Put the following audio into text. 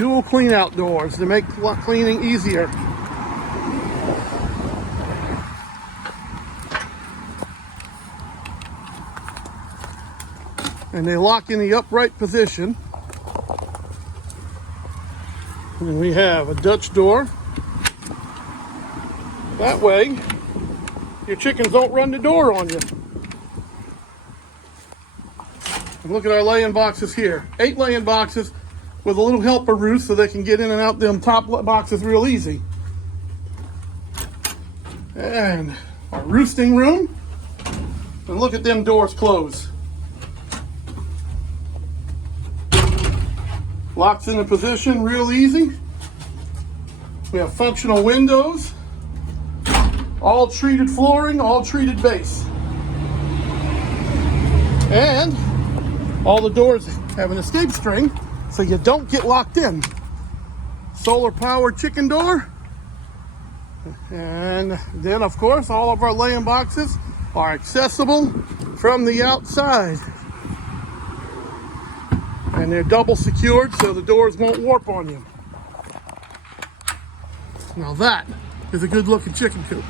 dual clean out doors to make cleaning easier. And they lock in the upright position. And we have a Dutch door. That way, your chickens don't run the door on you. And look at our laying boxes here. 8 laying boxes with a little helper roost so they can get in and out them top boxes real easy. And our roosting room. And look at them doors close. Locks into position real easy. We have functional windows. All treated flooring, all treated base. And all the doors have an escape string so you don't get locked in. Solar powered chicken door. And then of course all of our laying boxes are accessible from the outside. And they're double secured so the doors won't warp on you. Now that is a good looking chicken coop.